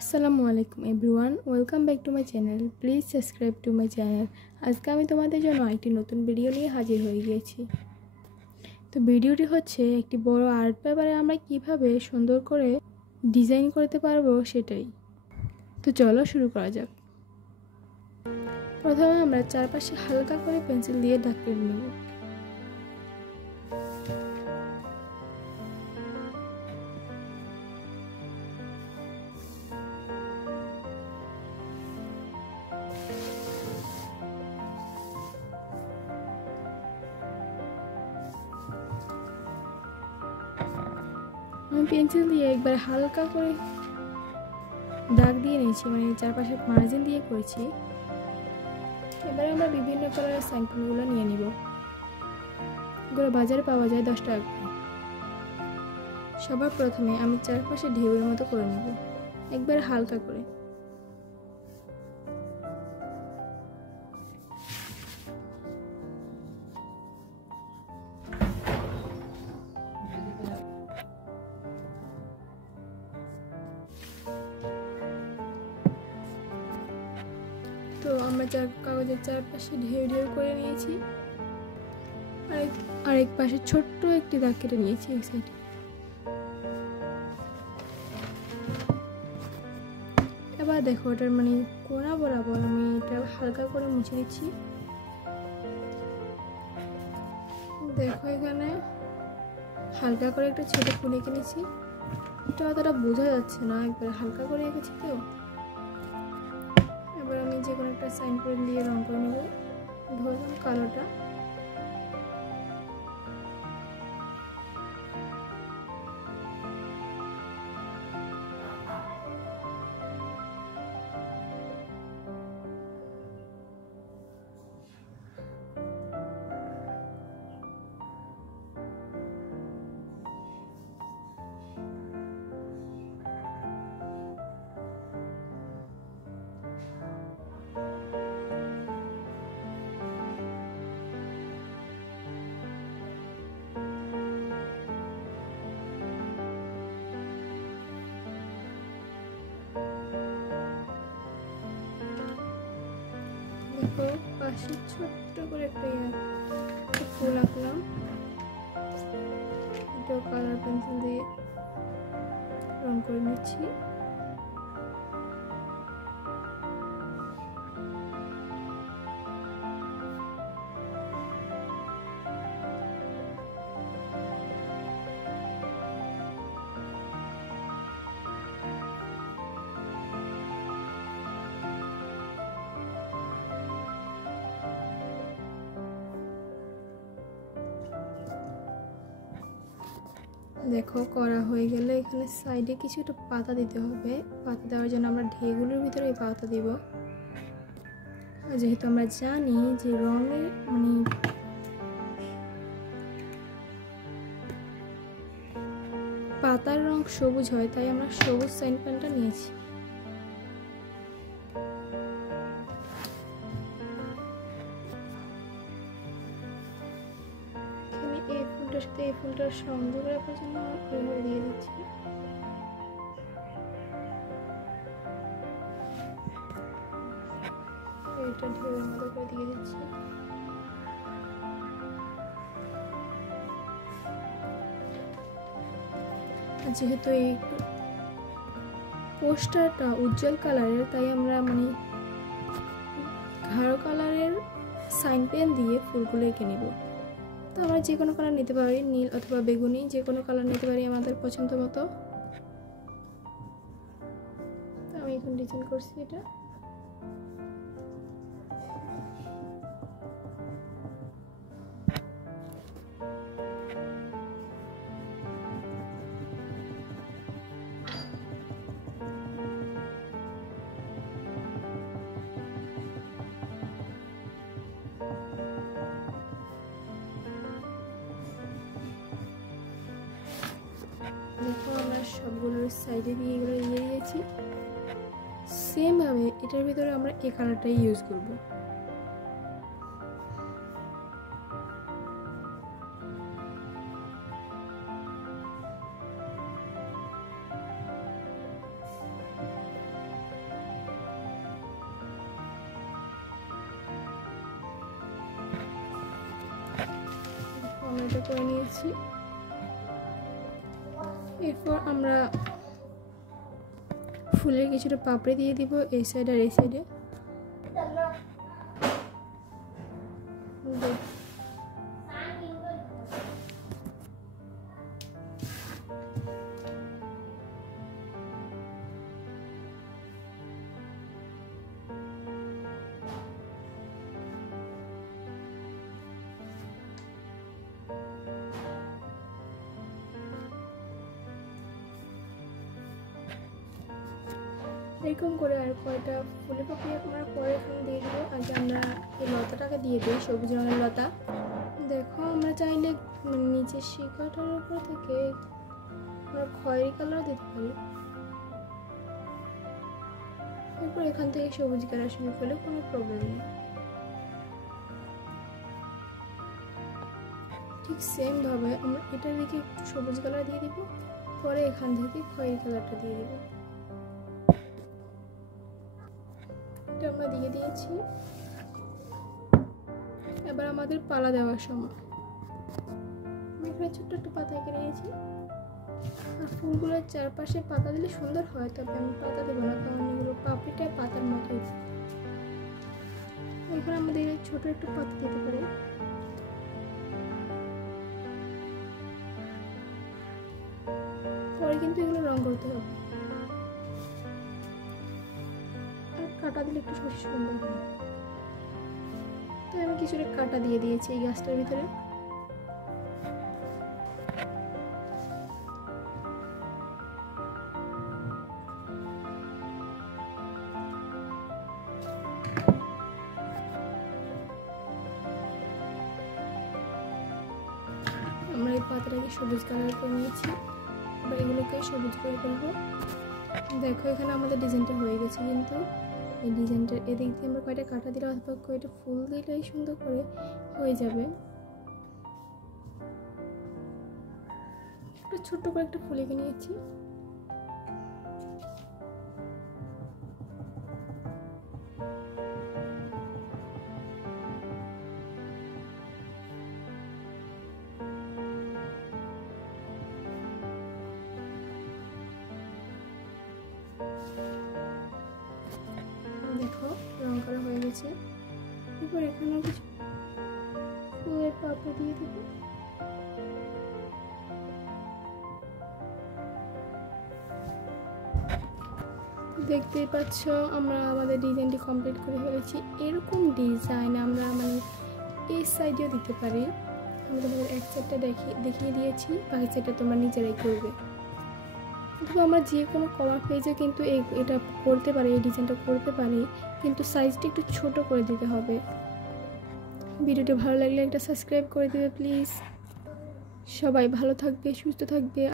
আসসালামু আলাইকুম everyone, welcome back to my channel. Please subscribe to my channel. আজকে আমি তোমাদের জন্য একটি নতুন ভিডিও নিয়ে হাজির হয়ে গিয়েছি। তো ভিডিওটি হচ্ছে একটি বড় আর্ট পেপারে আমরা কিভাবে সুন্দর করে ডিজাইন করতে পারবো সেটাই। তো চলো শুরু করা যাক। প্রথমে আমরা চারপাশে হালকা করে পেন্সিল দিয়ে দাগ কেটে নেব। আমি পেন্সিল দিয়ে একবার হালকা করে দাগ দিয়ে নিয়েছি, মানে চারপাশে মার্জিন দিয়ে করেছি। এবারে আমরা বিভিন্ন কালারের স্যাম্পলগুলো নিয়ে নিব। এগুলো বাজারে পাওয়া যায় 10 টাকা করে। সবার প্রথমে আমি চারপাশে ঢেউয়ের মতো করে নেব, একবার হালকা করে। তো আমরা কাগজের চারপাশে ঢেউ ঢেউ করে নিয়েছি। আরেক পাশে ছোট্ট একটি দাগ কেটে নিয়েছি এই সাইডে। এবার দেখো, ওটার মানে কোনা বরাবর আমি এটা হালকা করে মুছে দিচ্ছি। দেখো এখানে হালকা করে একটা ছোট ফুল এঁকে নিয়েছি। এটা অতটা বোঝা যাচ্ছে না, একবার হালকা করে এঁকেছি। তো এবার আমি যে কোনো একটা সাইন পেন দিয়ে রং করে নেব। ধরলাম কালোটা। দেখো পাশে ছোট্ট করে একটা ফুল আঁকলাম। এটাও কালার পেন্সিল দিয়ে রং করে নিচ্ছি। দেখো করা হয়ে গেলে এখানে সাইডে কিছু একটা পাতা দিতে হবে। পাতা দেওয়ার জন্য আমরা ঢেউগুলোর ভিতরে এই পাতা দিব। যেহেতু আমরা জানি যে রঙের মানে পাতার রং সবুজ হয়, তাই আমরা সবুজ সাইন পেনটা নিয়েছি। এই ফুলটার সাথে এই ফুলটার সংযোগ রাখার জন্য এভাবে দিয়ে দিচ্ছি। এটা ঢেউয়ের মতো করে দিয়ে দিচ্ছি। যেহেতু এই পোস্টারটা উজ্জ্বল কালারের, তাই আমরা মানে গাঢ় কালারের সাইন পেন দিয়ে ফুলগুলো এঁকে নেব। তো আমরা যে কোনো কালার নিতে পারি, নীল অথবা বেগুনি, যে কোনো কালার নিতে পারি আমাদের পছন্দ মতো। তো আমি এখন ডিজাইন করছি এটা। দেখো আমরা সবগুলোর সাইডে দিয়ে এগুলো দিয়ে দিয়েছি। সেম ভাবে এটার ভিতরে আমরা এই কালারটাই ইউজ করব। আমরা এটা করে নিয়েছি। এরপর আমরা ফুলের কিছুটা পাপড়ি দিয়ে দিব এই সাইড আর এই সাইডে। এরকম করে আর কয়টা ফুলের পাপড়ি আমরা পরে এখানে দিয়ে দেবো। আগে আমরা এই লতাটাকে দিয়ে দিই, সবুজ রঙের লতা। দেখো আমরা চাইলে নিচের শিকাটার উপর থেকে আমরা খয়েরি কালার দিতে পারি। এরপর এখান থেকে সবুজ কালার শুরু করলে কোনো প্রবলেম নেই। ঠিক সেম ভাবে আমরা এটার দিকে একটু সবুজ কালার দিয়ে দিব, পরে এখান থেকে খয়েরি কালারটা দিয়ে দিব। এটা আমরা দিয়ে দিয়েছি। এবার আমাদের পালা দেওয়ার সময় আমি এখানে ছোট্ট একটু পাতা এঁকে নিয়েছি। আর ফুলগুলোর চারপাশে পাতা দিলে সুন্দর হয়, তবে আমি পাতা দেবো না, কারণ এগুলো পাপড়িটা পাতার মতোই। এখানে আমাদের ছোট একটু পাতা দিতে পারি। পরে কিন্তু এগুলো রং করতে হবে, আর কাটা দিলে একটু বেশি সুন্দর হয়। তাই আমি কিছুটা কাটা দিয়ে দিয়েছি এই গাছটার ভিতরে। আমরা এই পাতাটাকে সবুজ কালার করে নিয়েছি, এবার এগুলোকে সবুজ করে ফেলবো। দেখো এখানে আমাদের ডিজাইনটা হয়ে গেছে, কিন্তু এই ডিজাইনটার এদিক দিয়ে আমরা কয়টা কাটা দিলে অথবা কয়টা ফুল দিলেই সুন্দর করে হয়ে যাবে। একটা ছোট্ট করে একটা ফুল এঁকে নিয়েছি। দেখো রং করা হয়ে গেছে। এরপর এখানেও কিছু ফুলের পাপড়ি দিয়ে দেব। দেখতেই পাচ্ছ আমরা আমাদের ডিজাইনটি কমপ্লিট করে ফেলেছি। এরকম ডিজাইন আমরা এই সাইডেও দিতে পারি। আমি তোমাদের এক সাইডটা দেখিয়ে দিয়েছি, বাকি সাইডটা তোমরা নিজেরাই করবে। অথবা আমরা যে কোনো কভার পেজে কিন্তু এটা করতে পারি, এই ডিজাইনটা করতে পারি, কিন্তু সাইজটা একটু ছোট করে দিতে হবে। ভিডিওটি ভালো লাগলে একটা সাবস্ক্রাইব করে দেবে প্লিজ। সবাই ভালো থাকবে, সুস্থ থাকবে।